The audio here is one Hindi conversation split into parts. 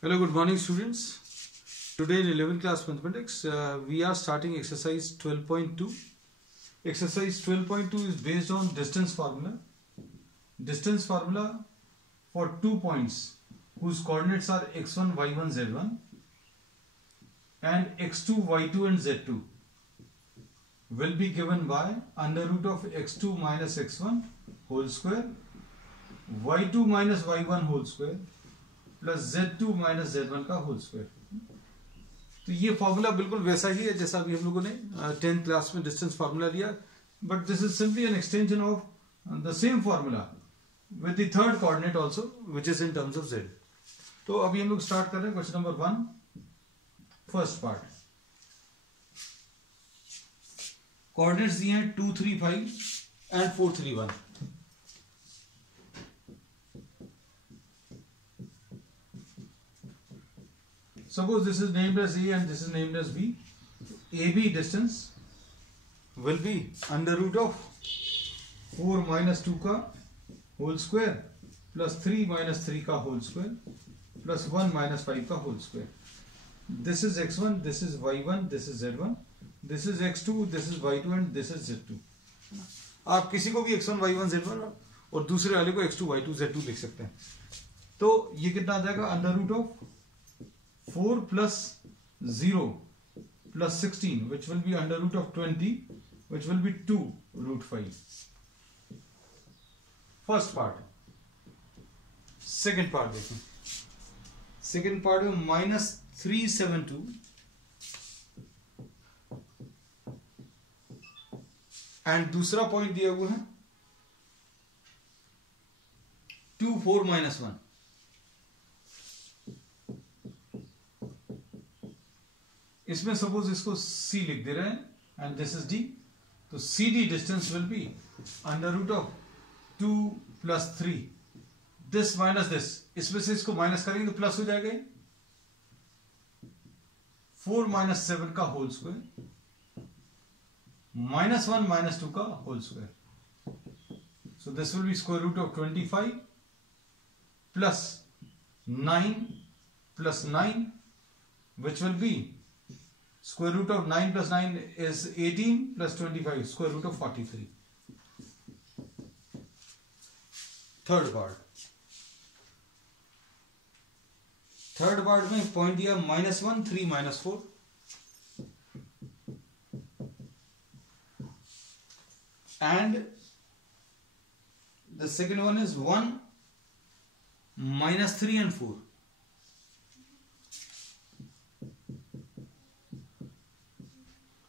Hello, good morning students. Today in 11th class mathematics we are starting exercise 12.2. Exercise 12.2 is based on distance formula. Distance formula for 2 points whose coordinates are x1, y1, z1 and x2, y2 and z2 will be given by under root of x2 minus x1 whole square, y2 minus y1 whole square plus z2 minus z1 का होल स्क्वायर। तो ये फॉर्मूला बिल्कुल वैसा ही है जैसा अभी हम लोगों ने 10th क्लास में डिस्टेंस फार्मूला लिया, but this is simply an extension of the same formula with the third coordinate also which is in terms of z। तो अभी हम लोग स्टार्ट कर रहे हैं question number 1, first part. Coordinates दिए हैं 2, 3, 5 and 4, 3, 1। Suppose this is named as A and this is named as B. AB distance will be under root of 4 minus 2 का whole square plus 3 minus 3 का whole square plus 1 minus 5 का whole square. This is x1, this is y1, this is z1, this is x2, this is y2 and this is z2. आप किसी को भी x1, y1, z1 और दूसरे वाले को x2, y2, z2 लिख सकते हैं। तो ये कितना आ जाएगा? Under root of 4 plus 0 plus 16 which will be under root of 20 which will be 2 root 5. First part. Second part देखें। Second part में minus 372 and दूसरा पॉइंट दिया हुआ है 2, 4 minus 1। इसमें सपोज इसको C लिख दे रहे हैं एंड दिस इज D, तो CD distance will be under root of 2 plus 3 this minus this, इसमें से इसको माइनस करेंगे तो प्लस हो जाएगा 4 माइनस 7 का होल स्क्वायर माइनस 1 माइनस 2 का whole square. So this will be square root of 25 plus 9 plus 9 which will be square root of 9 plus 9 is 18 plus 25 square root of 43. Third part. Third part में पॉइंट दिया -1, 3, -4 and the second one is 1, -3 and 4.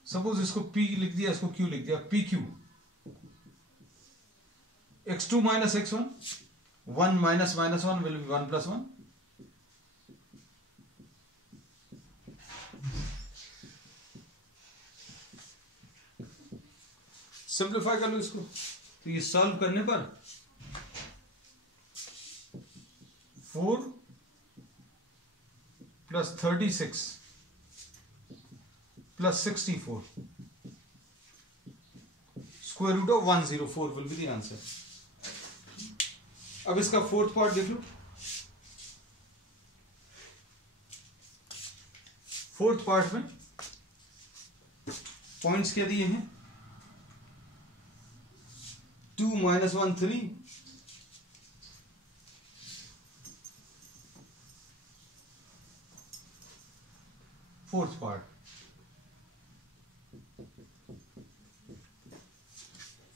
Suppose इसको P लिख दिया, इसको Q लिख दिया, PQ x2 minus x1 1 minus minus 1 will be 1 plus 1 simplify कर लो इसको। तो ये सॉल्व करने पर 4 plus 36 plus 64 square root of 104 will be the answer. अब इसका फोर्थ पार्ट देख लो। फोर्थ पार्ट में पॉइंट्स क्या दिए हैं 2 minus 1 3 fourth part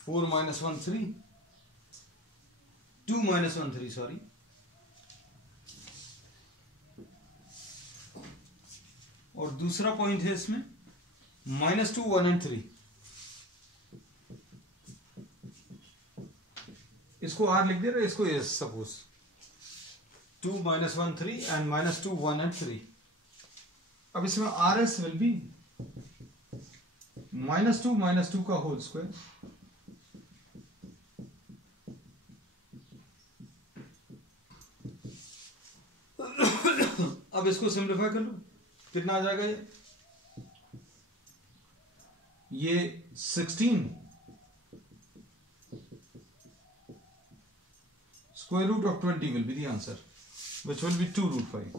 4 minus 1 3 2 minus 1 3 sorry और दूसरा पॉइंट है इसमें -2 1 and 3। इसको R लिख दे रहे, इसको S suppose 2 minus 1 3 and -2 1 and 3। अब इसमें RS विल बी -2 का होल स्क्वायर अब इसको सिंप्लीफाई कर लो, कितना आ जाएगा ये 16 square root of 20 will be the answer, which will be 2 root 5.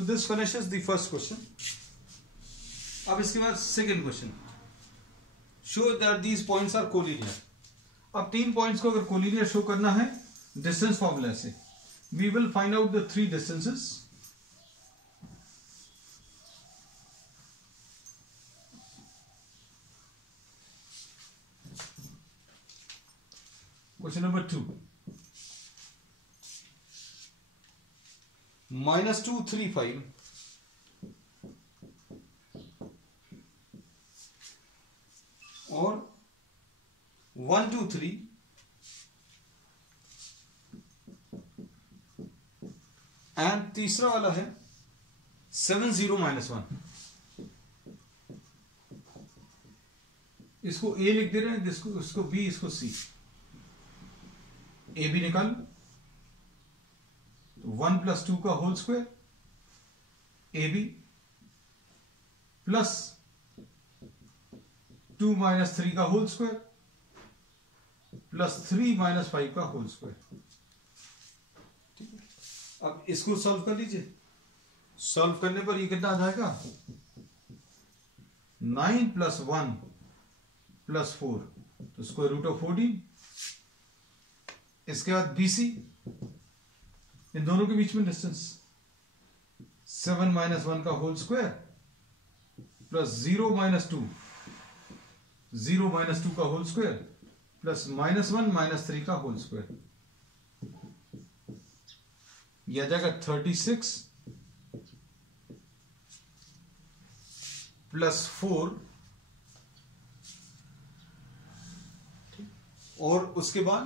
So this finishes the first question. अब इसके बाद second question. Show that these points are collinear. अब 3 पॉइंट्स को अगर कोलिनियर शो करना है डिस्टेंस फॉर्मूला से, we will find out the 3 distances. Question number 2. -2, 3, 5 और 1, 2, 3 एंड तीसरा वाला है 7, 0, -1. इसको ए लिख दे रहे हैं, इसको बी, इसको सी. ए बी निकाल, 1 + 2 का whole square A B plus 2 - 3 का होल स्क्वायर प्लस 3 - 5 का होल स्क्वायर. ठीक है, अब इसको सॉल्व कर लीजिए. सॉल्व करने पर ये कितना आ जाएगा? 9 + 1 + 4, तो स्क्वायर रूट ऑफ 14. इसके बाद BC, इन दोनों के बीच में डिस्टेंस 7 - 1 का होल स्क्वायर प्लस 0 - 2 का होल स्क्वायर प्लस -1 - 3 का होल स्क्वायर. यह आ जाएगा 36 + 4 और उसके बाद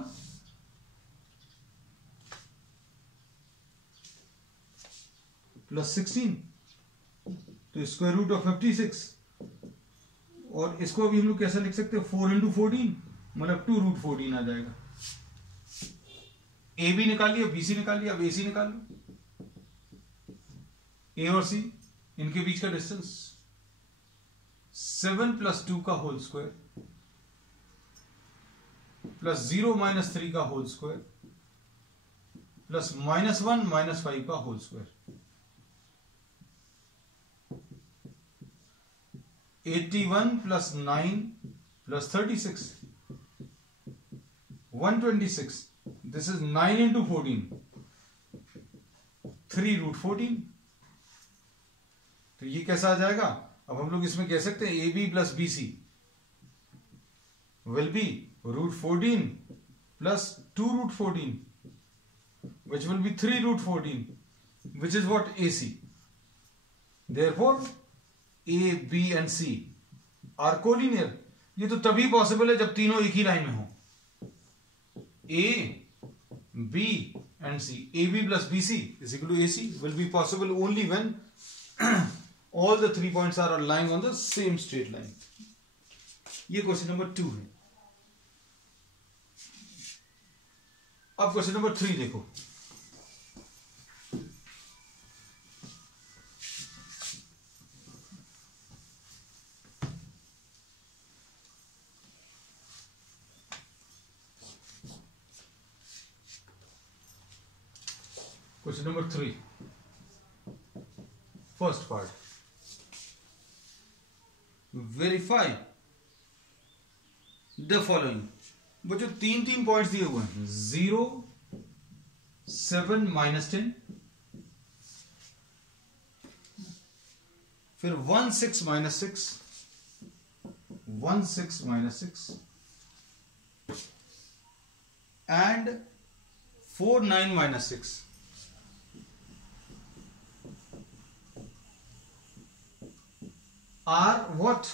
+16, तो स्क्वायर रूट ऑफ 56. और इसको अभी हम लोग कैसा लिख सकते हैं? 4 × 14 मतलब 2√14 आ जाएगा. ए बी निकाल लिया, BC निकाल लिया, अब AC निकाल लो. ए और C, इनके बीच का डिस्टेंस 7 + 2 का होल स्क्वायर प्लस 0 - 3 का होल स्क्वायर प्लस -1 - 5 का होल स्क्वायर. 81 + 9 + 36, 126. This is 9 × 14, 3√14. तो ये कैसा आ जाएगा? अब हम लोग इसमें कह सकते हैं AB + BC will be √14 + 2√14, which will be 3√14, which is what? AC. Therefore A, B and C are collinear. ये तो तभी पॉसिबल है जब तीनों एक ही लाइन में हो. A, B and C, AB + BC = AC will be possible only when all the 3 points are lying on the same straight line. ये क्वेश्चन नंबर 2 है. अब क्वेश्चन नंबर 3 देखो. Question number 3. First part. Verify the following. वो जो 3 पॉइंट्स दिए हुए हैं 0, 7 - 10, फिर 1, 6 - 6, 1, 6 - 6 and 4, 9 - 6. Are what?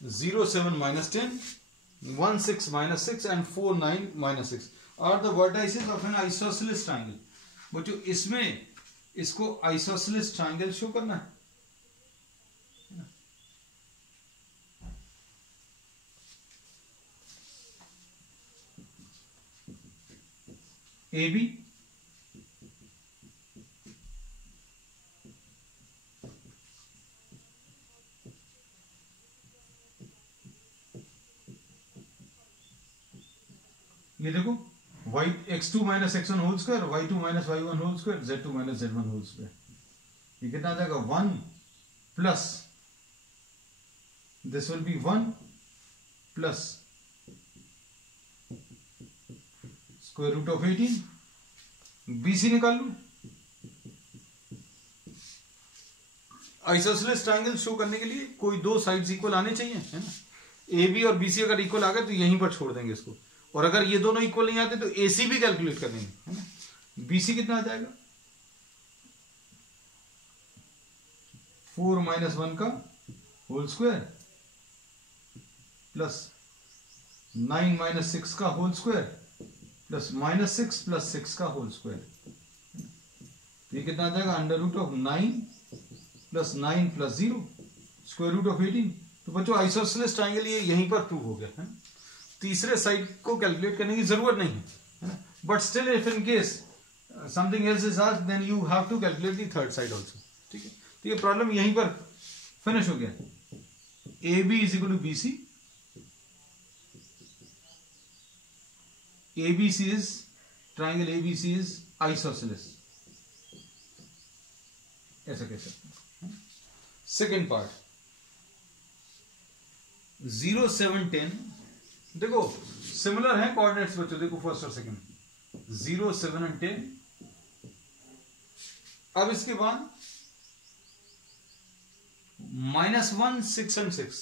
Zero, 7 - 10, 1, 6 - 6 and 4, 9 - 6 are the vertices of an isosceles triangle. वो जो इसमें इसको isosceles triangle शो करना है. AB ये देखो y x2 minus x1 whole square, y2 minus y1 whole square, z2 minus z1 whole square. ये कितना आ जाएगा 1 plus this will be 1 plus square root of 18. BC निकाल लू. आइसोसेलेस ट्रायंगल शो करने के लिए कोई दो साइड्स इक्वल आने चाहिए, है ना. AB और BC अगर इक्वल आ गए तो यहीं पर छोड़ देंगे इसको, और अगर ये दोनों इक्वल नहीं आते तो AC भी कैलकुलेट कर देंगे, है ना. BC कितना आ जाएगा 4 माइनस 1 का होल स्क्वायर प्लस 9 माइनस 6 का whole square plus minus 6 plus 6 का होल स्क्वायर. ये कितना आ जाएगा under root of 9 plus 9 plus 0 square root of 18. तो बच्चों आइसोसेलेस ट्रायंगल ये यहीं पर प्रूव हो गया है. तीसरे साइड को कैलकुलेट करने की जरूरत नहीं है, but still if in case something else is asked then you have to calculate the third side also. ठीक है, तो ये प्रॉब्लम यहीं पर फिनिश हो गया. AB is equal to BC. ABC is triangle ABC is isosceles. ऐसा कह सकते हैं. Second part 0, 7, 10. देखो सिमिलर है कोऑर्डिनेट्स बच्चों. देखो फर्स्ट और सेकेंड 0, 7 और 10. अब इसके बाद -1, 6 और 6.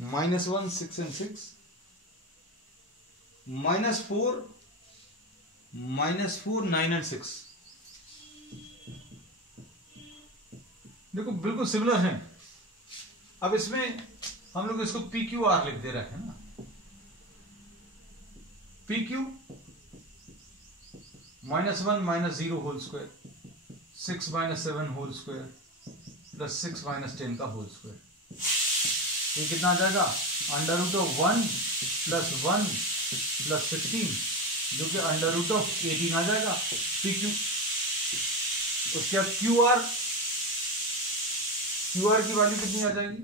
-1, 6 and 6. -4, -4, 9 and 6. देखो बिल्कुल सिमिलर है. अब इसमें हम लोग इसको PQR लिख दे रहे हैं ना. PQ -1 -0 whole square, 6 7 whole square plus 6 10 का होल स्क्वायर. ये कितना आ जाएगा under root of 1 plus 1 plus 16 जो कि अंडर रूट ऑफ 18 आ जाएगा. PQ उसके बाद QR की वैल्यू कितनी आ जाएगी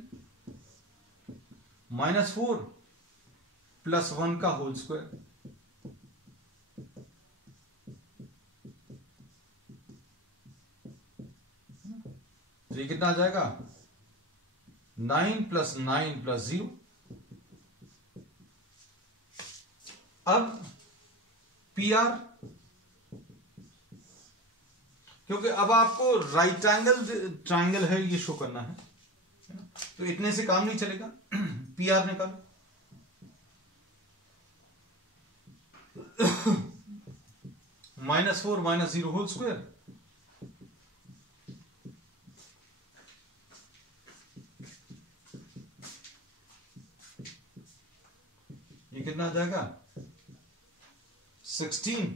-4 प्लस 1 का होल स्क्वायर. तो ये कितना आ जाएगा 9 प्लस 9 प्लस 0. अब PR, क्योंकि अब आपको राइट ट्रायंगल है ये शो करना है, तो इतने से काम नहीं चलेगा. PR निकालो. -4 -0 होल स्क्वायर ये कितना आ जाएगा 16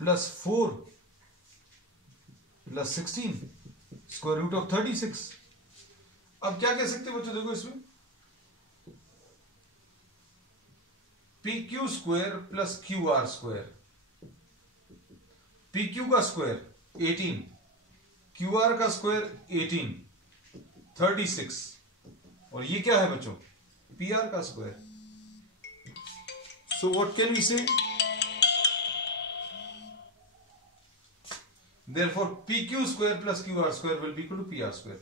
plus 4 plus 16 square root of 36. अब क्या कह सकते हैं बच्चों, देखो इसमें PQ square plus QR square. PQ का स्क्वायर 18, QR का स्क्वायर 18, 36, और ये क्या है बच्चों PR का square. So what can we say, therefore PQ square plus QR square will be equal to PR square.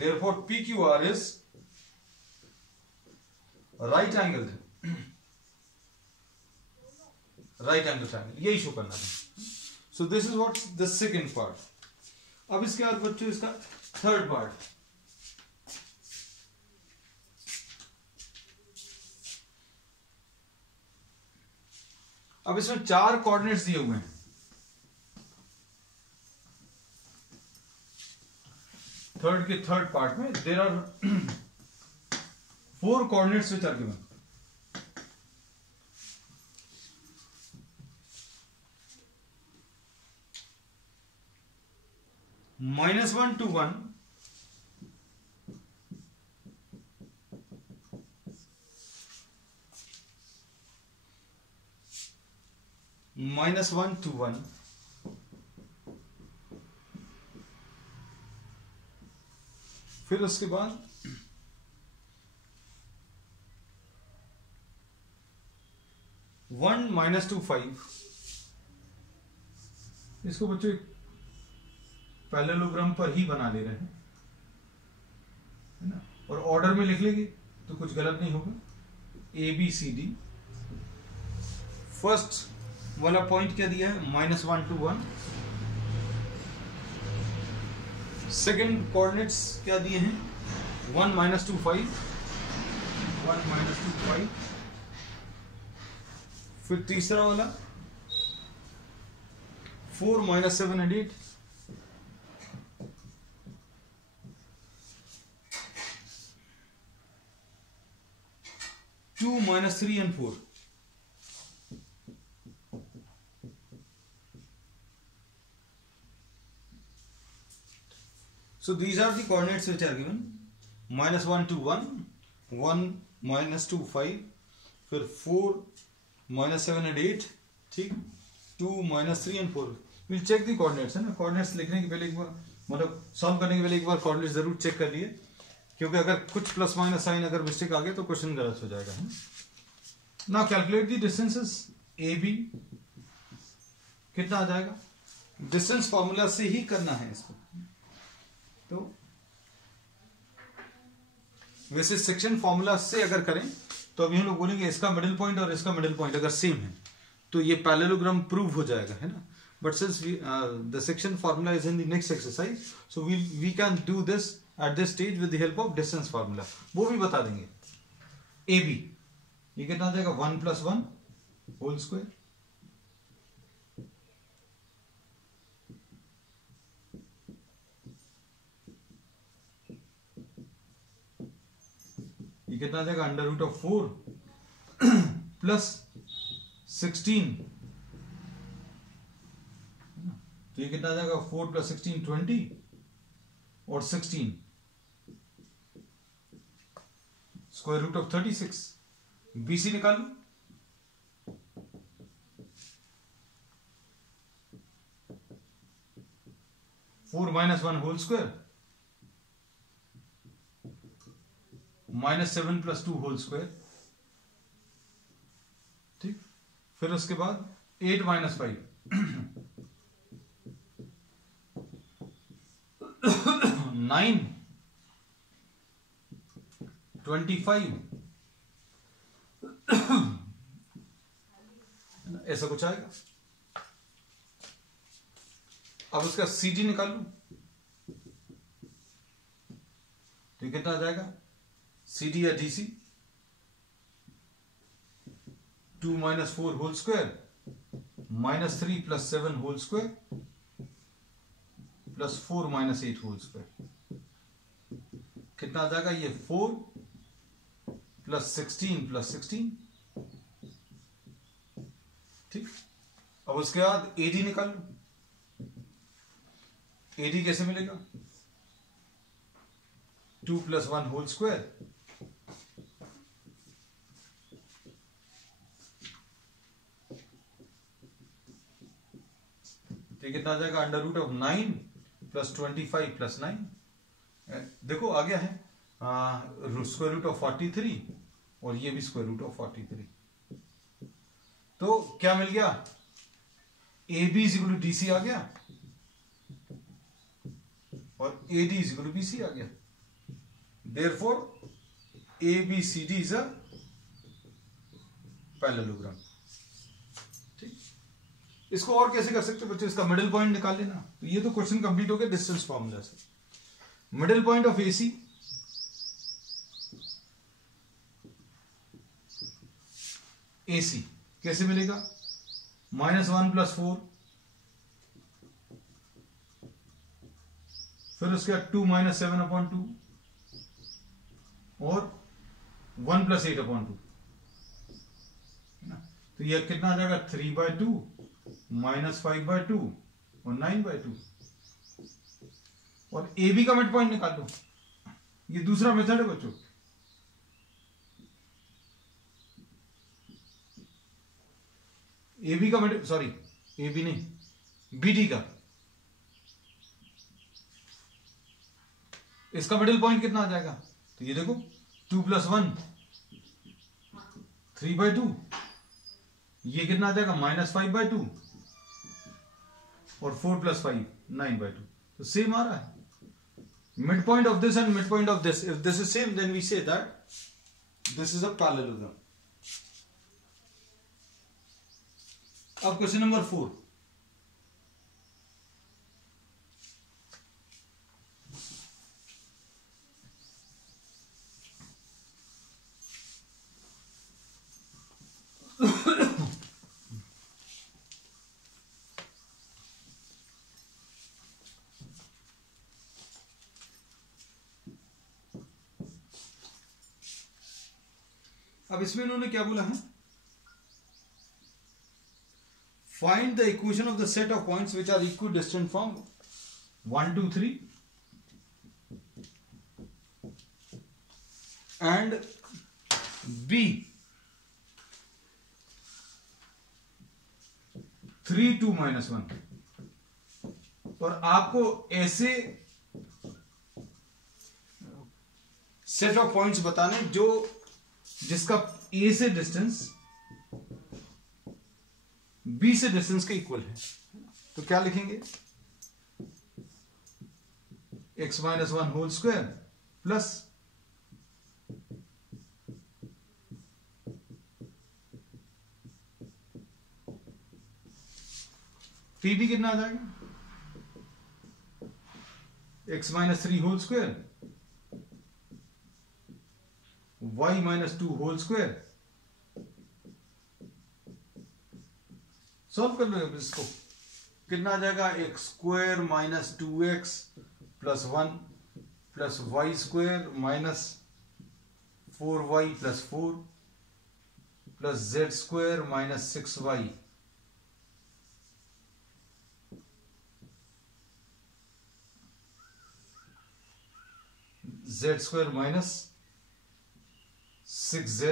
Therefore PQR is right angle triangle. यही शो करना है. So this is what the second part. अब इसके बाद बच्चों इसका थर्ड पार्ट. अब इसमें 4 कोऑर्डिनेट्स दिए हुए हैं. थर्ड पार्ट में there are 4 coordinates which are given. -1 to 1, -1 to 1, फिर उसके बाद वन माइनस टू फाइव, इसको बच्चों पैरेललोग्राम पर ही बना ले रहे हैं, है ना, और ऑर्डर में लिख लेंगे तो कुछ गलत नहीं होगा। A B C D, first वाला पॉइंट क्या दिया है, -1 to 1। सेकेंड कोऑर्डिनेट्स क्या दिए हैं, 1 - 2 5, 1 - 2 5। फिर तीसरा वाला 4 - 7 and 8, 2 - 3 and 4। So these are the coordinates which are given, -1 to 1, 1 - 2 5, फिर 4 - 7 and 8, ठीक, 2 - 3 and 4। We'll check the coordinates, है ना। coordinates लिखने के पहले एक बार, मतलब सॉल्व करने के पहले एक बार coordinates जरूर चेक कर लिए, क्योंकि अगर कुछ प्लस माइनस साइन अगर मिस्टेक आ गया तो क्वेश्चन गलत हो जाएगा, है। Now calculate the distances A B, कितना आ जाएगा, डिस्टेंस फॉर्मूला से ही करना है इसको। तो वैसे सेक्शन फॉर्मूला से अगर करें तो अभी हम लोग बोलेंगे इसका मिडिल पॉइंट और इसका मिडिल पॉइंट अगर सेम है तो ये पैरेललोग्राम प्रूव हो जाएगा, है ना। But since the section formula is in the next exercise, so we can do this at this stage with the help of distance formula, वो भी बता देंगे। ए बी, ये कितना आ जाएगा, 1 + 1 होल स्क्वायर, ये कितना आ जाएगा, √4 प्लस 16, तो ये कितना आ जाएगा, 4 + 16 20, और 16 √36। BC निकालो, 4 - 1 होल स्क्वायर, -7 + 2 होल स्क्वायर, ठीक। फिर उसके बाद 8 - 5, 9 25, ऐसा कुछ आएगा। अब उसका CD निकाल लू, तो ये कितना आ जाएगा, CD या DC, 2 - 4 whole square, -3 + 7 whole square, plus 4 - 8 whole square, कितना आ जाएगा, ये 4 + 16 + 16, ठीक। अब उसके बाद AD निकाल लो, AD कैसे मिलेगा, 2 + 1 होल स्क्वायर, तो ये कितना आ जाएगा, √9 + 25 + 9, देखो आ गया है √43, और ये भी √43। तो क्या मिल गया, AB = DC आ गया और AD = BC आ गया। Therefore ABCD is a parallelogram, ठीक। इसको और कैसे कर सकते हो बच्चों, इसका मिडिल पॉइंट निकाल लेना। तो ये तो क्वेश्चन कंप्लीट हो गया डिस्टेंस फॉर्मूला से। Middle point of AC, AC कैसे मिलेगा, -1 + 4, फिर उसके बाद 2 - 7/2 और 1 + 8/2, तो यह कितना आ जाएगा, 3/2 -5/2 और 9/2। और AB का मिड पॉइंट निकाल लो, ये दूसरा मेथड है बच्चों। AB का मिड, सॉरी AB नहीं, BD का, इसका मिडिल पॉइंट कितना आ जाएगा? तो ये देखो 2 + 1 3/2, ये कितना आ जाएगा? -5/2, और 4 + 5 9/2. तो सेम आ रहा है. Midpoint of this and midpoint of this, if this is same, then we say that this is a parallelogram. अब क्वेश्चन नंबर 4. अब इसमें इन्होंने क्या बोला है? Find the equation of the set of points which are equidistant from 1 2 3 and B 3 2 -1. और आपको ऐसे सेट ऑफ पॉइंट्स बताने जो जिसका ए से डिस्टेंस बी से डिस्टेंस के इक्वल है. तो क्या लिखेंगे? x - 1 whole square plus T कितना आ जाएगा? x - 3 whole square y - 2 whole square. Solve कर लो इसको. कितना आ जाएगा? x² - 2x + 1 + y² - 4y + 4 + z² - 6y. z² - 6z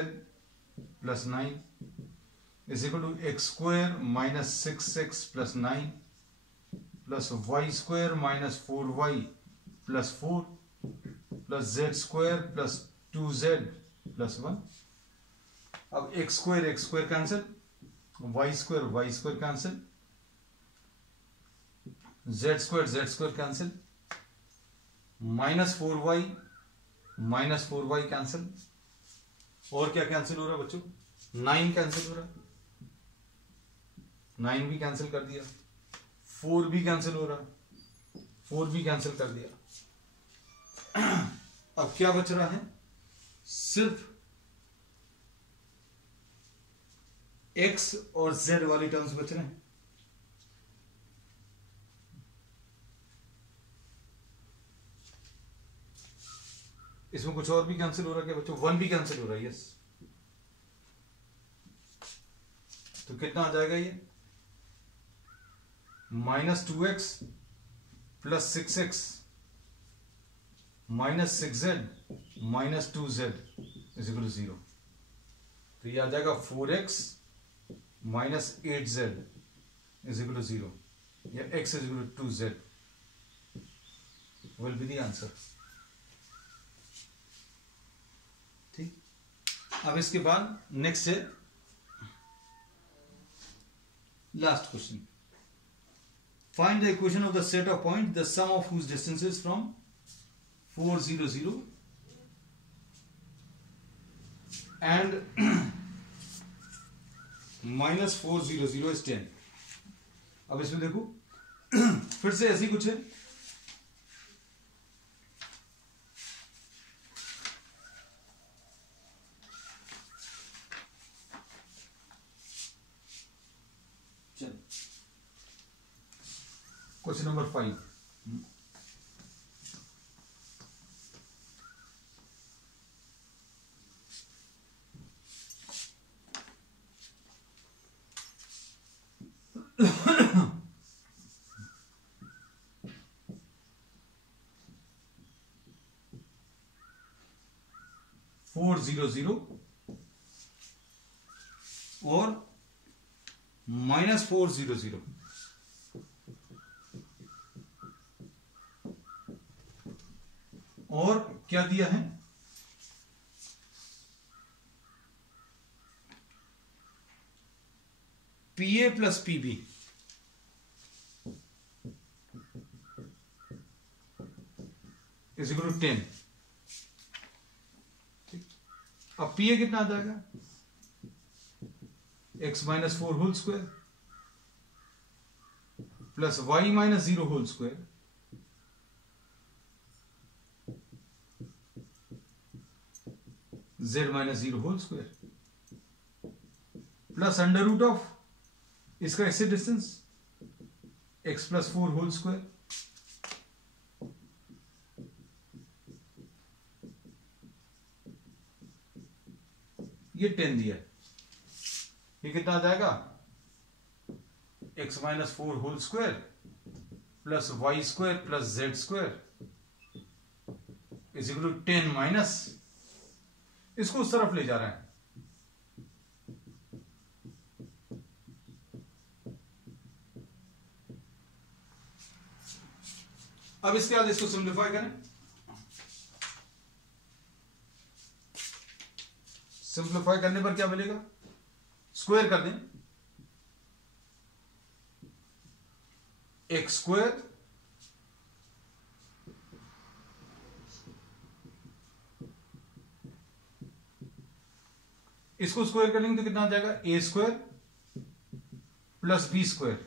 + 9 is equal to x² - 6x + 9 plus y² - 4y + 4 plus z² + 2z + 1. अब x² cancel, y² cancel, z² cancel, -4y -4y cancel. और क्या कैंसिल हो रहा है बच्चों? 9 कैंसिल हो रहा है. 9 भी कैंसिल कर दिया. 4 भी कैंसिल हो रहा है. 4 भी कैंसिल कर दिया. अब क्या बच रहा है? सिर्फ x और z वाली टर्म्स बच रहे हैं. इसमें कुछ और भी कैंसिल हो रहा है क्या बच्चों? 1 भी कैंसिल हो रहा है. यस. तो कितना आ जाएगा ये? -2x + 6x - 6z - 2z = 0. तो ये आ जाएगा 4x - 8z = 0, या x = 2z will be the answer. ठीक. अब इसके बाद नेक्स्ट है last question. Find the equation of the set of points, the sum of whose distances from 4 0 0 and -4 0 0 is 10. अब इसमें देखो फिर से ऐसी कुछ है. Question number 5. फोर 0 0 और -4 0 0. और क्या दिया है, PA plus PB is equal to 10। अब PA कितना आ जाएगा, x minus 4 whole square plus y minus 0 whole square z minus 0 whole square plus under root of इसका ऐसे distance x plus 4 whole square ये 10 दिया है, ये कितना आ जाएगा, x minus 4 whole square plus y square plus z square is equal to 10 minus, इसको उस तरफ ले जा रहा है, अब इसके बाद इसको सिंप्लीफाई करें, सिंप्लीफाई करने पर क्या मिलेगा, स्क्वायर कर दें, एक्स स्क्वायर इसको स्क्वायर करेंगे तो कितना आ जाएगा, a square plus b square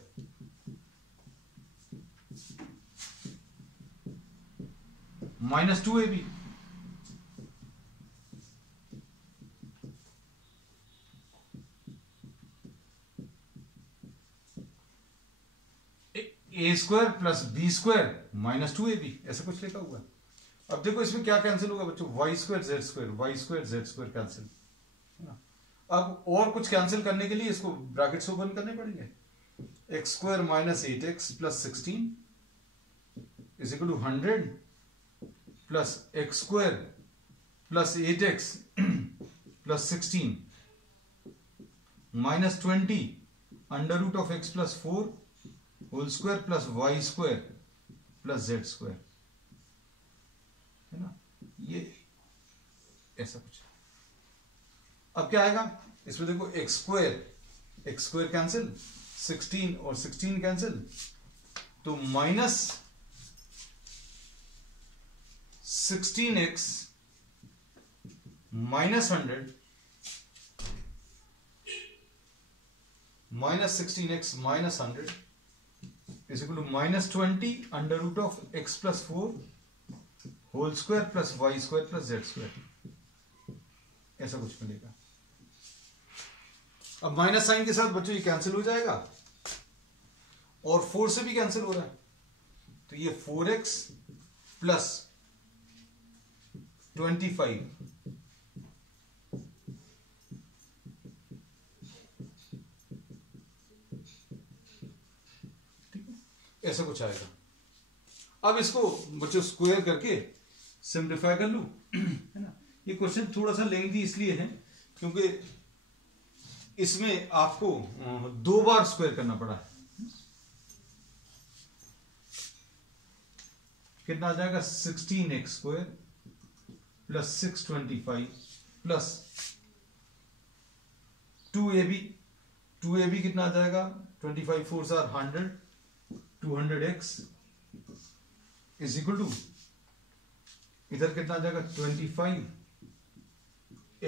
minus 2ab a square plus b square minus 2ab ऐसा कुछ लिखा हुआ है। अब देखो इसमें क्या कैंसिल होगा बच्चों, y square z square, y square z square cancel है ना। अब और कुछ कैंसिल करने के लिए इसको ब्रैकेट्स ओपन करने पड़ेंगे, x square minus 8x plus 16 is equal to 100 plus x square plus 8x plus 16 minus 20 under root of x plus 4 whole square plus y square plus z square है ना, ये ऐसा कुछ। अब क्या आएगा इसमें, देखो एक्स स्क्वायर कैंसिल, 16 और 16 कैंसिल, तो minus 16x minus 100 minus 16x minus 100 is equal to minus 20 under root of x plus 4 whole square plus y square plus z square, ऐसा कुछ मिलेगा। अब माइनस साइन के साथ बच्चों ये कैंसिल हो जाएगा और 4 से भी कैंसिल हो रहा है, तो ये 4x प्लस 25 ऐसा कुछ आएगा। अब इसको बच्चों स्क्वायर करके सिंप्लीफाई कर लूं है ना। ये क्वेश्चन थोड़ा सा लेंथी इसलिए है क्योंकि इसमें आपको 2 बार स्क्वायर करना पड़ा है। कितना आ जाएगा, 16x square plus 625 plus 2ab कितना आ जाएगा, 25 4 are 100 200x is equal to इधर कितना आ जाएगा 25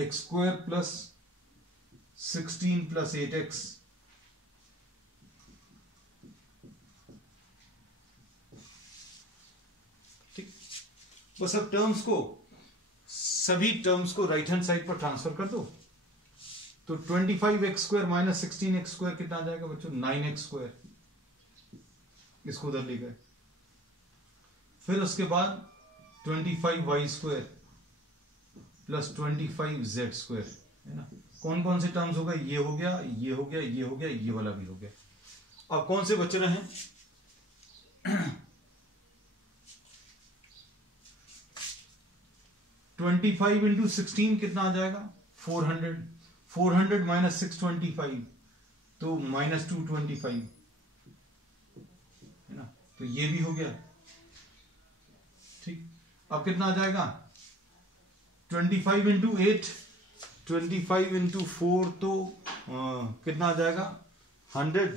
x square plus 16 plus 8x ठीक। बस अब सभी टर्म्स को राइट हैंड साइड पर ट्रांसफर कर दो, तो 25x square minus 16x square कितना आ जाएगा बच्चों, 9x स्क्वायर, इसको उधर ले गए। फिर उसके बाद 25y square plus 25z square है ना। कौन कौन से टर्म्स हो गए, ये हो गया, ये हो गया, ये हो गया, ये वाला भी हो गया। अब कौन से बच रहे हैं, 25 इंटू 16 कितना आ जाएगा, 400 400 माइनस 625 तो माइनस 225 है ना, तो ये भी हो गया ठीक। अब कितना आ जाएगा 25 इंटू 8, 25 इंटू 4 तो कितना आ जाएगा 100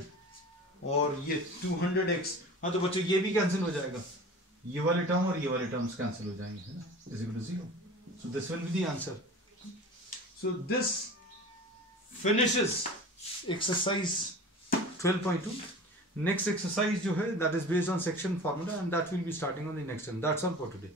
और ये 200x। हाँ तो बच्चों ये भी कैंसिल हो जाएगा, ये वाले टर्म और ये वाले टर्म्स कैंसिल हो जाएंगे, है ना, is equal to 0। So this will be the answer. So this finishes exercise 12.2। Next exercise जो है that is based on section formula and that will be starting on the next one. That's all for today.